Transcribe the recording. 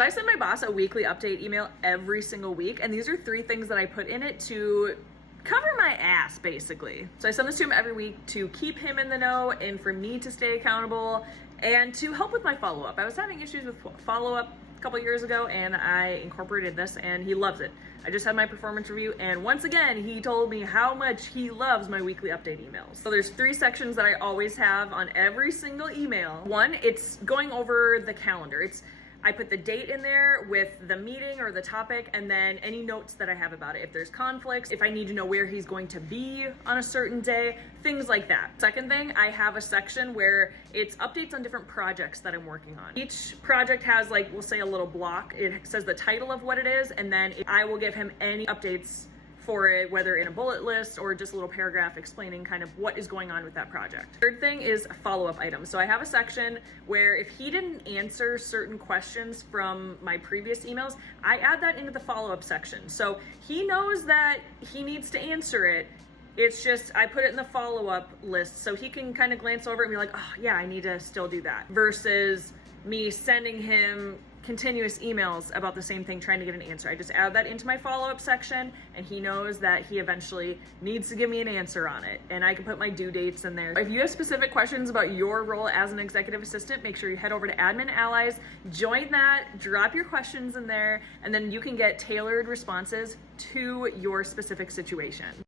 I send my boss a weekly update email every single week, and these are 3 things that I put in it to cover my ass, basically. So I send this to him every week to keep him in the know and for me to stay accountable and to help with my follow-up. I was having issues with follow-up a couple years ago, and I incorporated this, and he loves it. I just had my performance review, and once again, he told me how much he loves my weekly update emails. So there's 3 sections that I always have on every single email. 1, it's going over the calendar. I put the date in there with the meeting or the topic, and then any notes that I have about it. If there's conflicts, if I need to know where he's going to be on a certain day, things like that. Second thing, I have a section where it's updates on different projects that I'm working on. Each project has, like, we'll say a little block. It says the title of what it is, and then I will give him any updates for it, whether in a bullet list or just a little paragraph explaining kind of what is going on with that project. Third thing is follow-up items. So I have a section where if he didn't answer certain questions from my previous emails, I add that into the follow-up section. So he knows that he needs to answer it. It's just, I put it in the follow-up list so he can kind of glance over it and be like, oh yeah, I need to still do that. Versus me sending him continuous emails about the same thing trying to get an answer. I just add that into my follow-up section, and he knows that he eventually needs to give me an answer on it, and I can put my due dates in there. If you have specific questions about your role as an executive assistant, make sure you head over to Admin Allies, join that, drop your questions in there, and then you can get tailored responses to your specific situation.